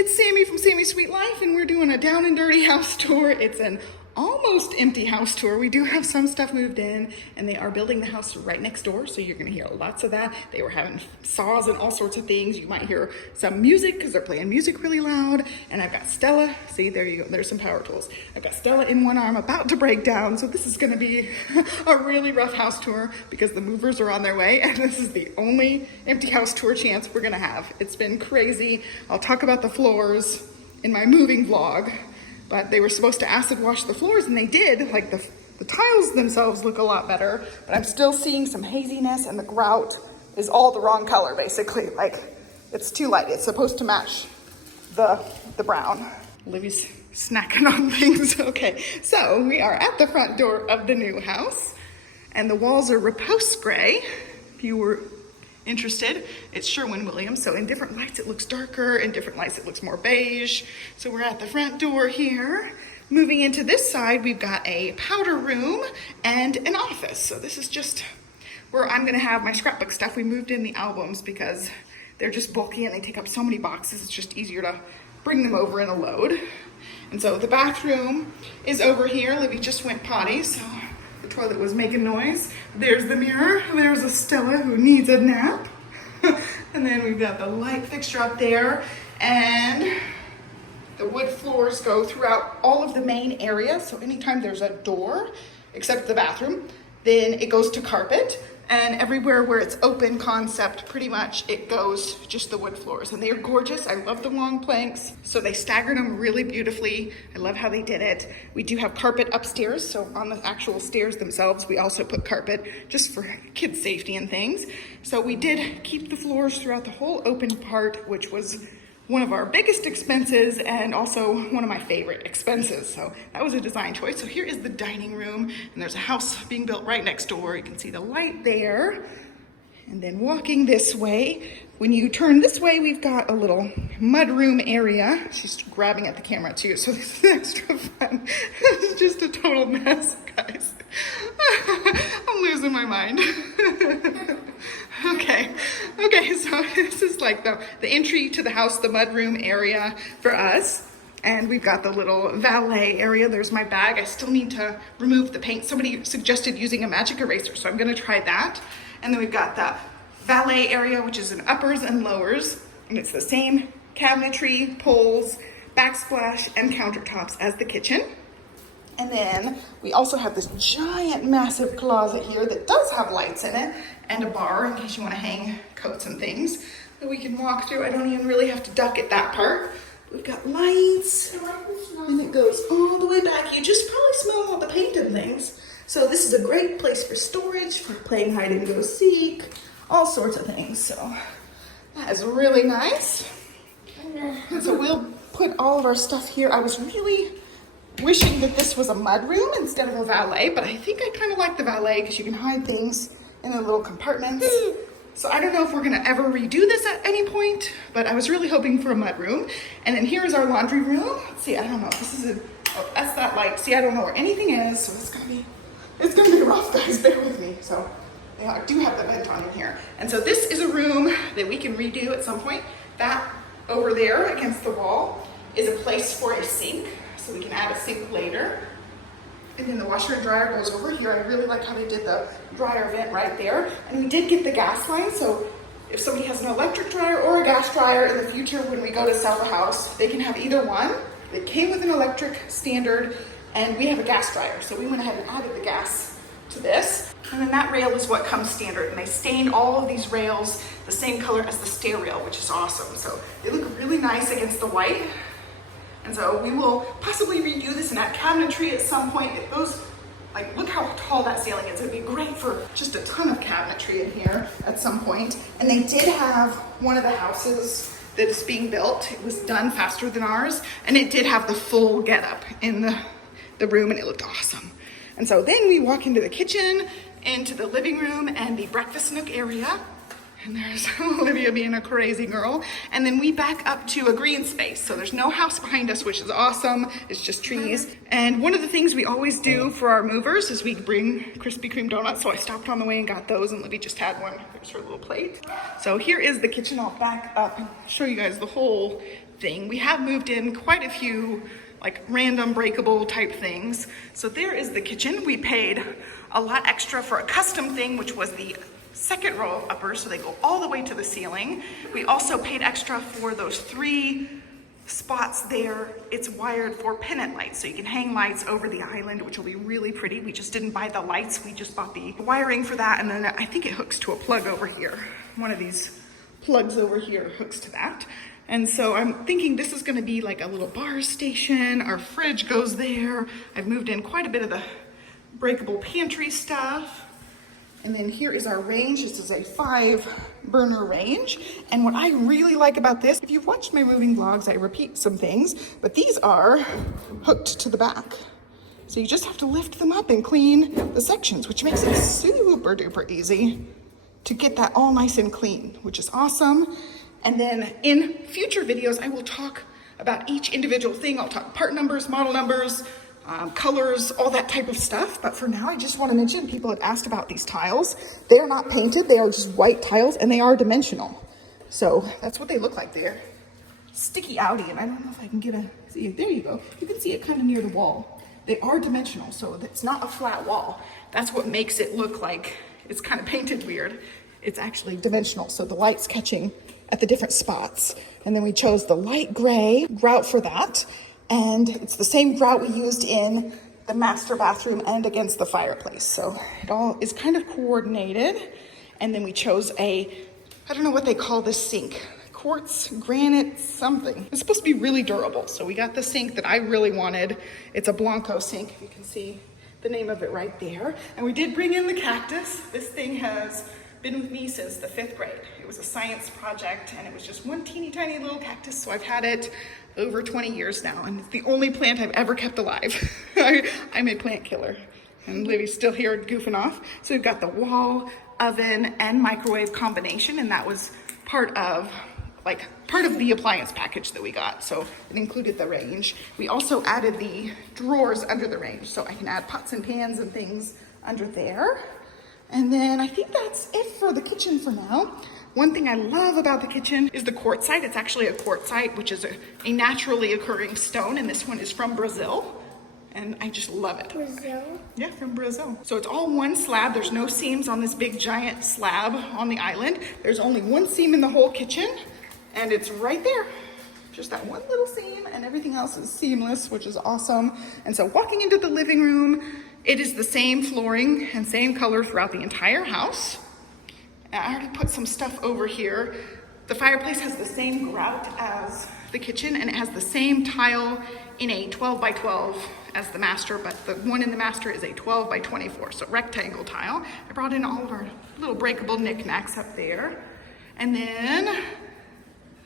It's Sammy from Sammy's Sweet Life, and we're doing a down and dirty house tour. It's an almost empty house tour. We do have some stuff moved in, and they are building the house right next door, so you're gonna hear lots of that. They were having saws and all sorts of things. You might hear some music because they're playing music really loud. And I've got Stella. See, there you go. There's some power tools. I've got Stella in one arm about to break down, so this is gonna be a really rough house tour because the movers are on their way, and this is the only empty house tour chance we're gonna have. It's been crazy. I'll talk about the floors in my moving vlog. But they were supposed to acid wash the floors, and they did. Like the tiles themselves look a lot better, but I'm still seeing some haziness, and the grout is all the wrong color, basically. Like, it's too light. It's supposed to match the brown. Olivia's snacking on things. Okay, so we are at the front door of the new house, and the walls are repoussed gray. If you were interested, it's Sherwin-Williams, so in different lights it looks darker, in different lights it looks more beige. So we're at the front door here. Moving into this side, we've got a powder room and an office. So this is just where I'm gonna have my scrapbook stuff. We moved in the albums because they're just bulky and they take up so many boxes. It's just easier to bring them over in a load. And so the bathroom is over here. Olivia just went potty, so the toilet was making noise. There's the mirror. There's a Stella who needs a nap. And then we've got the light fixture up there. And the wood floors go throughout all of the main area. So anytime there's a door, except the bathroom, then it goes to carpet. And everywhere where it's open concept, pretty much it goes just the wood floors. And they are gorgeous. I love the long planks. So they staggered them really beautifully. I love how they did it. We do have carpet upstairs. So on the actual stairs themselves, we also put carpet just for kids' safety and things. So we did keep the floors throughout the whole open part, which was one of our biggest expenses and also one of my favorite expenses. So that was a design choice. So here is the dining room, and there's a house being built right next door. You can see the light there. And then walking this way, when you turn this way, we've got a little mudroom area. She's grabbing at the camera too, so this is extra fun. It's just a total mess, guys. I'm losing my mind. Okay, so this is like the entry to the house, the mudroom area for us. And we've got the little valet area. There's my bag. I still need to remove the paint. Somebody suggested using a magic eraser, so I'm gonna try that. And then we've got the valet area, which is an uppers and lowers. And it's the same cabinetry, pulls, backsplash, and countertops as the kitchen. And then we also have this giant, massive closet here that does have lights in it and a bar in case you want to hang coats and things that we can walk through. I don't even really have to duck at that part. We've got lights, and it goes all the way back. You just probably smell all the paint and things. So this is a great place for storage, for playing hide and go seek, all sorts of things. So that is really nice. And so we'll put all of our stuff here. I was really wishing that this was a mud room instead of a valet, but I think I kind of like the valet because you can hide things in the little compartments. So I don't know if we're gonna ever redo this at any point, but I was really hoping for a mud room. And then here is our laundry room. Let's see, I don't know, this is oh, that's that light. See, I don't know where anything is, so it's gonna be rough, guys, bear with me. So yeah, I do have the vent on in here. And so this is a room that we can redo at some point. That over there against the wall is a place for a sink. So we can add a sink later. And then the washer and dryer goes over here. I really like how they did the dryer vent right there. And we did get the gas line, so if somebody has an electric dryer or a gas dryer in the future when we go to sell the house, they can have either one. It came with an electric standard, and we have a gas dryer. So we went ahead and added the gas to this. And then that rail is what comes standard. And they stained all of these rails the same color as the stair rail, which is awesome. So they look really nice against the white. And so we will possibly redo this and add cabinetry at some point. It goes, like, look how tall that ceiling is. It'd be great for just a ton of cabinetry in here at some point. And they did have one of the houses that is being built. It was done faster than ours. And it did have the full getup in the room, and it looked awesome. And so then we walk into the kitchen, into the living room, and the breakfast nook area. And there's Olivia being a crazy girl. And then we back up to a green space. So there's no house behind us, which is awesome. It's just trees. And one of the things we always do for our movers is we bring Krispy Kreme donuts. So I stopped on the way and got those, and Olivia just had one. There's her little plate. So here is the kitchen. I'll back up and show you guys the whole thing. We have moved in quite a few like random breakable type things. So there is the kitchen. We paid a lot extra for a custom thing, which was the second row of uppers, so they go all the way to the ceiling. We also paid extra for those 3 spots there. It's wired for pennant lights, so you can hang lights over the island, which will be really pretty. We just didn't buy the lights, we just bought the wiring for that, and then I think it hooks to a plug over here. One of these plugs over here hooks to that. And so I'm thinking this is gonna be like a little bar station. Our fridge goes there. I've moved in quite a bit of the breakable pantry stuff. And then here is our range. This is a 5-burner range. And what I really like about this, if you've watched my moving vlogs, I repeat some things, but these are hooked to the back. So you just have to lift them up and clean the sections, which makes it super duper easy to get that all nice and clean, which is awesome. And then in future videos, I will talk about each individual thing. I'll talk part numbers, model numbers, colors, all that type of stuff. But for now, I just want to mention, people had asked about these tiles. They're not painted, they are just white tiles, and they are dimensional. So that's what they look like. They're sticky outy, and I don't know if I can get a, see, there you go. You can see it kind of near the wall. They are dimensional, so it's not a flat wall. That's what makes it look like it's kind of painted weird. It's actually dimensional, so the light's catching at the different spots. And then we chose the light gray grout for that. And it's the same grout we used in the master bathroom and against the fireplace. So it all is kind of coordinated. And then we chose a, I don't know what they call this sink, quartz, granite, something. It's supposed to be really durable. So we got the sink that I really wanted. It's a Blanco sink. You can see the name of it right there. And we did bring in the cactus. This thing has been with me since the 5th grade. It was a science project and it was just one teeny tiny little cactus. So I've had it over 20 years now, and it's the only plant I've ever kept alive. I'm a plant killer, and Livy's still here goofing off. So we've got the wall, oven, and microwave combination, and that was part of the appliance package that we got. So it included the range. We also added the drawers under the range, so I can add pots and pans and things under there. And then I think that's it for the kitchen for now. One thing I love about the kitchen is the quartzite. It's actually a quartzite, which is a naturally occurring stone, and this one is from Brazil, and I just love it. Brazil? Yeah, from Brazil. So it's all one slab. There's no seams on this big giant slab on the island. There's only one seam in the whole kitchen, and it's right there. Just that one little seam, and everything else is seamless, which is awesome. And so walking into the living room, it is the same flooring and same color throughout the entire house. I already put some stuff over here. The fireplace has the same grout as the kitchen, and it has the same tile in a 12 by 12 as the master, but the one in the master is a 12 by 24, so rectangle tile. I brought in all of our little breakable knickknacks up there. And then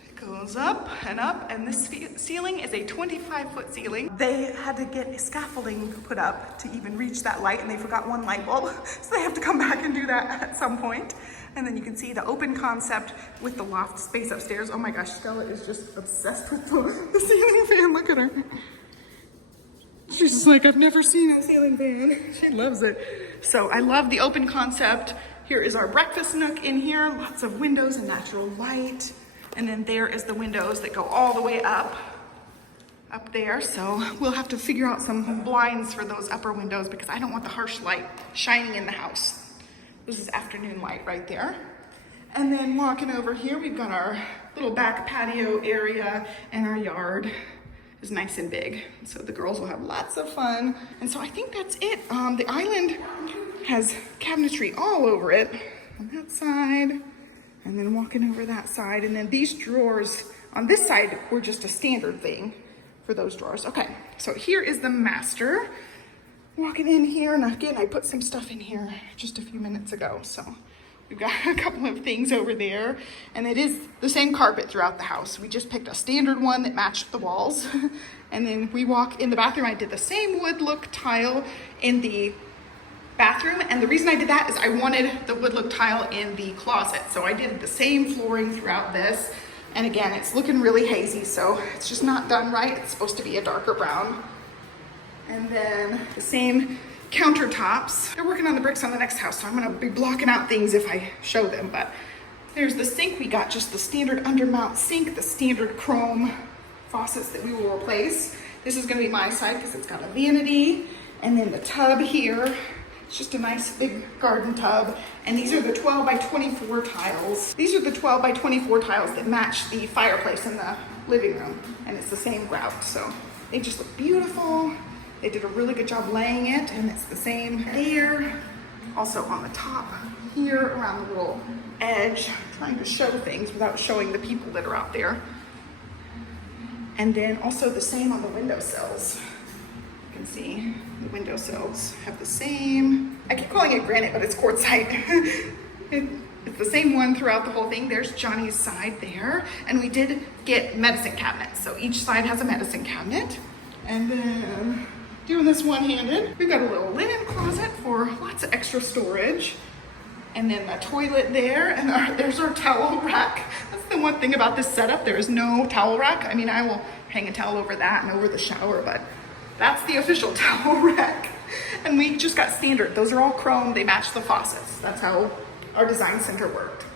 it goes up, and this ceiling is a 25-foot ceiling. They had to get scaffolding put up to even reach that light, and they forgot one light bulb, so they have to come back and do that at some point. And then you can see the open concept with the loft space upstairs. Oh my gosh, Stella is just obsessed with the ceiling fan. Look at her. She's just like, I've never seen a ceiling fan. She loves it. So I love the open concept. Here is our breakfast nook in here. Lots of windows and natural light. And then there is the windows that go all the way up there. So we'll have to figure out some blinds for those upper windows because I don't want the harsh light shining in the house. This is afternoon light right there. And then walking over here, we've got our little back patio area, and our yard is nice and big. So the girls will have lots of fun. And so I think that's it. The island has cabinetry all over it on that side, and then walking over that side. And then these drawers on this side were just a standard thing for those drawers. Okay, so here is the master. Walking in here, and again, I put some stuff in here just a few minutes ago. So we've got a couple of things over there, and it is the same carpet throughout the house. We just picked a standard one that matched the walls. And then we walk in the bathroom. I did the same wood look tile in the bathroom, and the reason I did that is I wanted the wood look tile in the closet. So I did the same flooring throughout this. And again, it's looking really hazy, so it's just not done right. It's supposed to be a darker brown. And then the same countertops. They're working on the bricks on the next house, so I'm gonna be blocking out things if I show them. But there's the sink. We got just the standard undermount sink, the standard chrome faucets that we will replace. This is gonna be my side because it's got a vanity, and then the tub here. It's just a nice big garden tub. And these are the 12 by 24 tiles. These are the 12 by 24 tiles that match the fireplace in the living room. And it's the same grout, so they just look beautiful. They did a really good job laying it, and it's the same there. Also on the top here, around the little edge, trying to show things without showing the people that are out there. And then also the same on the windowsills. You can see the windowsills have the same. I keep calling it granite, but it's quartzite. It's the same one throughout the whole thing. There's Johnny's side there. And we did get medicine cabinets. So each side has a medicine cabinet. And then doing this one-handed, we've got a little linen closet for lots of extra storage. And then the toilet there, and there's our towel rack. That's the one thing about this setup. There is no towel rack. I mean, I will hang a towel over that and over the shower, but that's the official towel rack. And we just got standard. Those are all chrome. They match the faucets. That's how our design center worked.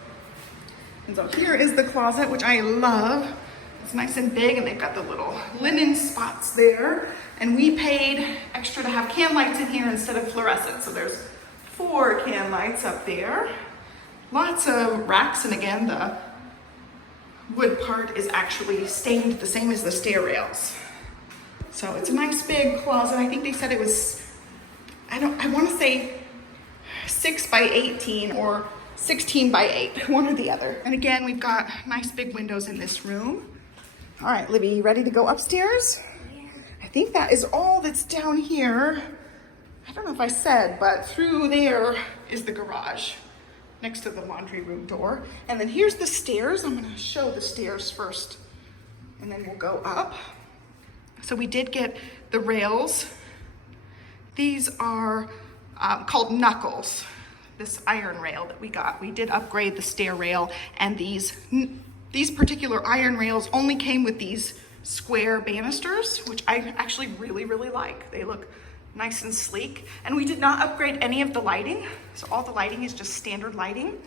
And so here is the closet, which I love. It's nice and big, and they've got the little linen spots there. And we paid extra to have can lights in here instead of fluorescent. So there's 4 can lights up there. Lots of racks, and again, the wood part is actually stained the same as the stair rails. So it's a nice big closet. I think they said it was, I want to say 6 by 18 or 16 by 8, one or the other. And again, we've got nice big windows in this room. All right, Libby, you ready to go upstairs? Yeah. I think that is all that's down here. I don't know if I said, but through there is the garage next to the laundry room door. And then here's the stairs. I'm gonna show the stairs first, and then we'll go up. So we did get the rails. These are called knuckles, this iron rail that we got. We did upgrade the stair rail, and these particular iron rails only came with these square banisters, which I actually really, really like. They look nice and sleek. And we did not upgrade any of the lighting. So all the lighting is just standard lighting.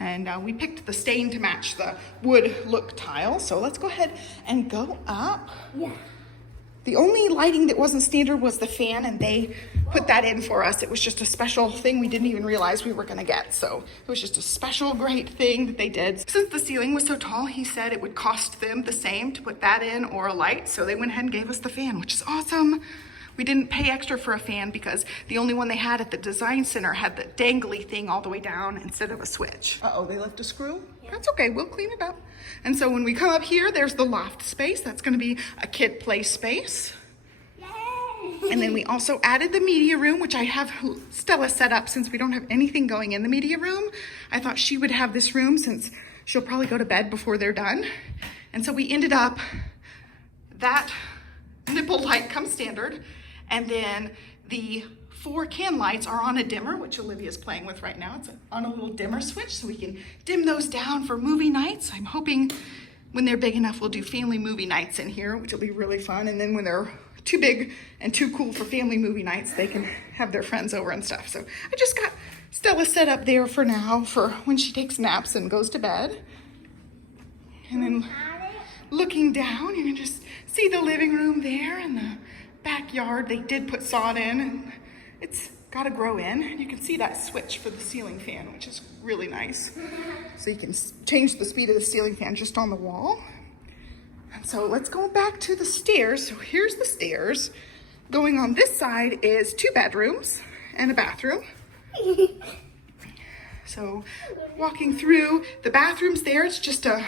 And we picked the stain to match the wood look tile. So let's go ahead and go up. Yeah. The only lighting that wasn't standard was the fan, and they put that in for us. It was just a special thing we didn't even realize we were gonna get. So it was just a special great thing that they did. Since the ceiling was so tall, he said it would cost them the same to put that in or a light. So they went ahead and gave us the fan, which is awesome. We didn't pay extra for a fan because the only one they had at the design center had the dangly thing all the way down instead of a switch. Uh-oh, they left a screw? Yeah. That's okay, we'll clean it up. And so when we come up here, there's the loft space. That's gonna be a kid play space. Yay. And then we also added the media room, which I have Stella set up since we don't have anything going in the media room. I thought she would have this room since she'll probably go to bed before they're done. And so we ended up, that nipple light comes standard. And then the 4 can lights are on a dimmer, which Olivia's playing with right now. It's on a little dimmer switch, so we can dim those down for movie nights. I'm hoping when they're big enough, we'll do family movie nights in here, which will be really fun. And then when they're too big and too cool for family movie nights, they can have their friends over and stuff. So I just got Stella set up there for now for when she takes naps and goes to bed. And then looking down, you can just see the living room there and the backyard. They did put sod in, and it's got to grow in. You can see that switch for the ceiling fan, which is really nice. So you can change the speed of the ceiling fan just on the wall. And so let's go back to the stairs. So here's the stairs. Going on this side is 2 bedrooms and a bathroom. So walking through the bathrooms there, it's just a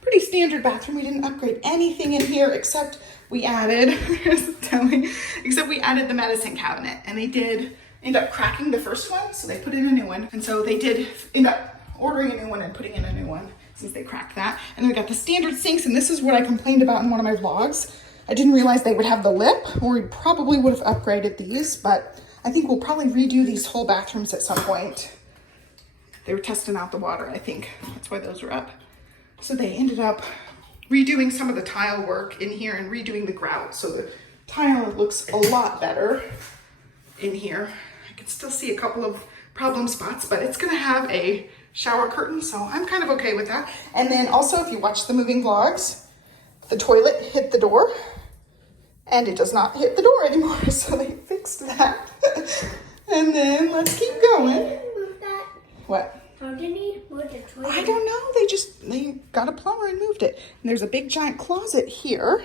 pretty standard bathroom. We didn't upgrade anything in here except we added, except we added the medicine cabinet, and they did end up cracking the first one, so they put in a new one. And so they did end up ordering a new one and putting in a new one since they cracked that. And then we got the standard sinks, and this is what I complained about in one of my vlogs. I didn't realize they would have the lip, or we probably would have upgraded these, but I think we'll probably redo these whole bathrooms at some point. They were testing out the water, I think. That's why those were up. So they ended up redoing some of the tile work in here and redoing the grout. So the tile looks a lot better in here. I can still see a couple of problem spots, but it's gonna have a shower curtain, so I'm kind of okay with that. And then also, if you watch the moving vlogs, the toilet hit the door, and it does not hit the door anymore, so they fixed that. And then let's keep going. What? How did he move the toilet? I don't know. They got a plumber and moved it. And there's a big giant closet here.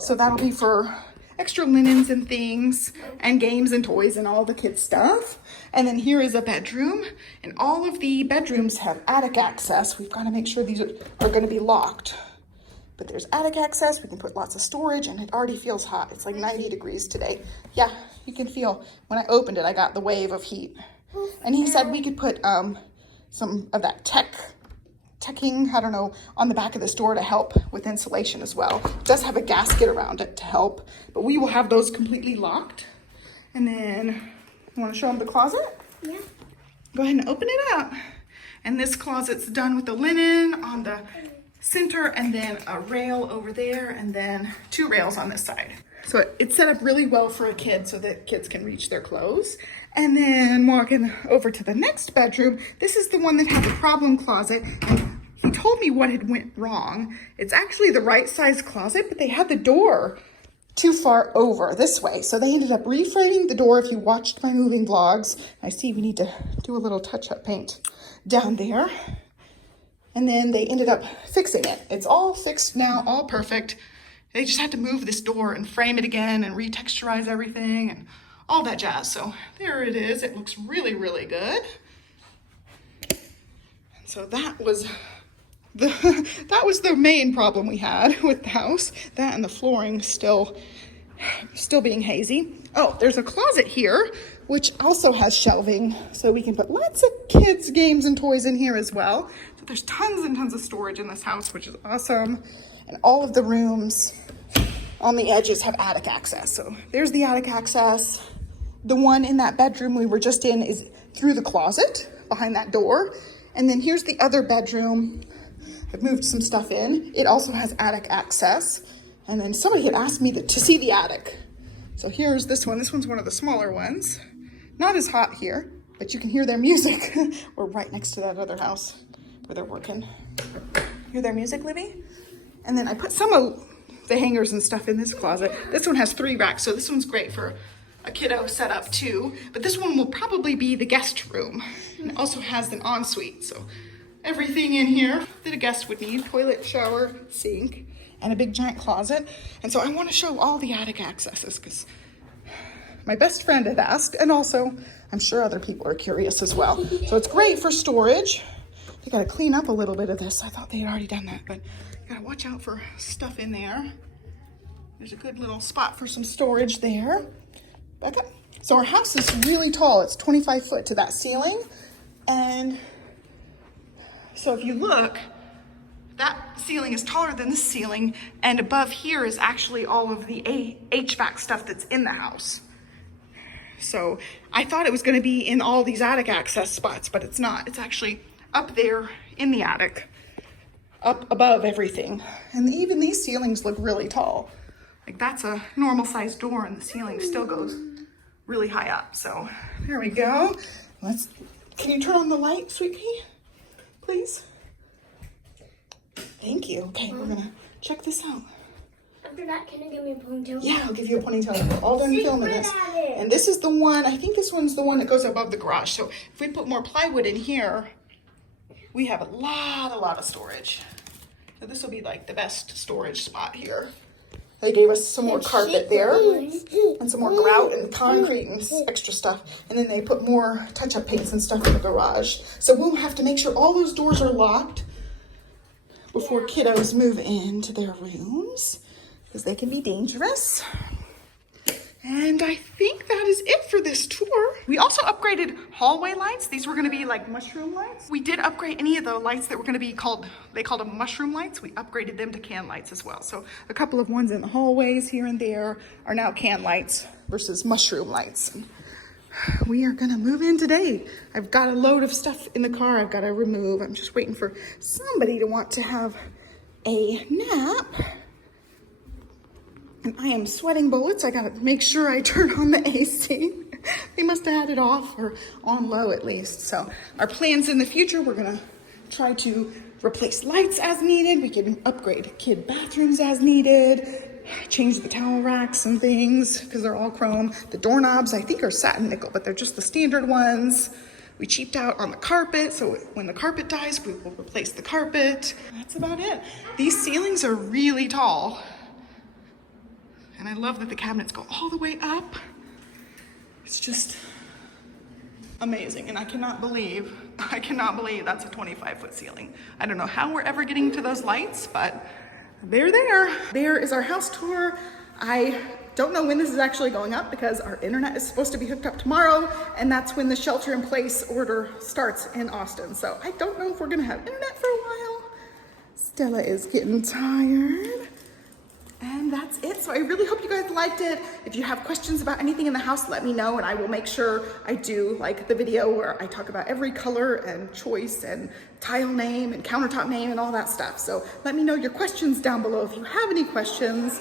So that'll be for extra linens and things and games and toys and all the kids' stuff. And then here is a bedroom. And all of the bedrooms have attic access. We've got to make sure these are going to be locked. But there's attic access. We can put lots of storage, and it already feels hot. It's like 90 degrees today. Yeah, you can feel. When I opened it, I got the wave of heat. And he said we could put some of that teching, I don't know, on the back of this door to help with insulation as well. It does have a gasket around it to help, but we will have those completely locked. And then, you want to show them the closet? Yeah. Go ahead and open it up. And this closet's done with the linen on the center, and then a rail over there, and then 2 rails on this side. So it's set up really well for a kid so that kids can reach their clothes. And then walking over to the next bedroom, this is the one that had the problem closet. And he told me what had went wrong. It's actually the right size closet, but they had the door too far over this way. So they ended up reframing the door. If you watched my moving vlogs, I see we need to do a little touch-up paint down there. And then they ended up fixing it. It's all fixed now, all perfect. They just had to move this door and frame it again and retexturize everything and all that jazz. So there it is. It looks really, really good. So that was the main problem we had with the house. That and the flooring still being hazy. Oh, there's a closet here, which also has shelving, so we can put lots of kids' games and toys in here as well. So there's tons and tons of storage in this house, which is awesome. And all of the rooms on the edges have attic access. So there's the attic access. The one in that bedroom we were just in is through the closet behind that door. And then here's the other bedroom. I've moved some stuff in. It also has attic access. And then somebody had asked me to see the attic. So here's this one. This one's one of the smaller ones. Not as hot here, but you can hear their music. We're right next to that other house where they're working. Hear their music, Libby? And then I put some of the hangers and stuff in this closet. This one has 3 racks, so this one's great for a kiddo setup too. But this one will probably be the guest room. And it also has an ensuite, so everything in here that a guest would need: toilet, shower, sink, and a big giant closet. And so I want to show all the attic accesses because my best friend had asked, and also I'm sure other people are curious as well. So it's great for storage. They got to clean up a little bit of this. I thought they had already done that, but you got to watch out for stuff in there. There's a good little spot for some storage there. Back up. So our house is really tall. It's 25 foot to that ceiling. And so if you look, that ceiling is taller than this ceiling, and above here is actually all of the HVAC stuff that's in the house. So I thought it was going to be in all these attic access spots, but it's not. It's actually up there in the attic, up above everything. And even these ceilings look really tall. Like that's a normal sized door, and the ceiling still goes really high up. So there we go. Can you turn on the light, sweet pea, please? Thank you. Okay, we're gonna check this out. After that, can you give me a ponytail? Yeah, I'll give you a ponytail. We're all done filming this. And this is the one, I think this one's the one that goes above the garage. So if we put more plywood in here, we have a lot of storage. So this will be like the best storage spot here. They gave us some more carpet there and some more grout and concrete and extra stuff. And then they put more touch-up paints and stuff in the garage. So we'll have to make sure all those doors are locked before kiddos move into their rooms, because they can be dangerous. And I think that is it for this tour. We also upgraded hallway lights. These were gonna be like mushroom lights. We did upgrade any of the lights that were gonna be they called them mushroom lights. We upgraded them to can lights as well. So a couple of ones in the hallways here and there are now can lights versus mushroom lights. We are gonna move in today. I've got a load of stuff in the car I've gotta remove. I'm just waiting for somebody to want to have a nap. And I am sweating bullets. I gotta make sure I turn on the AC. They must have had it off or on low at least. So our plans in the future, we're gonna try to replace lights as needed. We can upgrade kid bathrooms as needed. Change the towel racks and things because they're all chrome. The doorknobs, I think, are satin nickel, but they're just the standard ones. We cheaped out on the carpet, so when the carpet dies, we will replace the carpet. That's about it. These ceilings are really tall. And I love that the cabinets go all the way up. It's just amazing, and I cannot believe that's a 25-foot ceiling. I don't know how we're ever getting to those lights, but they're there. There is our house tour. I don't know when this is actually going up because our internet is supposed to be hooked up tomorrow, and that's when the shelter-in-place order starts in Austin. So I don't know if we're gonna have internet for a while. Stella is getting tired. And that's it. So I really hope you guys liked it. If you have questions about anything in the house, let me know, and I will make sure I do like the video where I talk about every color and choice and tile name and countertop name and all that stuff. So let me know your questions down below if you have any questions.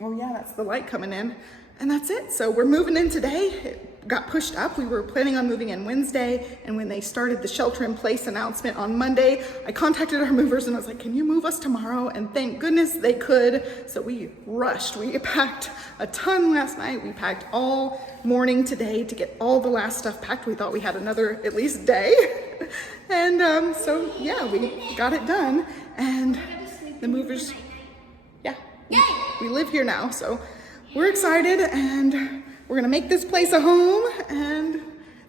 Oh yeah, that's the light coming in. And that's it. So we're moving in today. It got pushed up. We were planning on moving in Wednesday, and when they started the shelter-in-place announcement on Monday, I contacted our movers and I was like, can you move us tomorrow? And thank goodness they could. So we rushed. We packed a ton last night. We packed all morning today to get all the last stuff packed. We thought we had another at least day. And so yeah, we got it done. And the movers, yeah, we live here now. So we're excited, and we're gonna make this place a home, and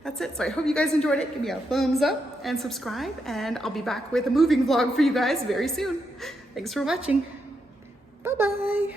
that's it. So I hope you guys enjoyed it. Give me a thumbs up and subscribe, and I'll be back with a moving vlog for you guys very soon. Thanks for watching. Bye-bye.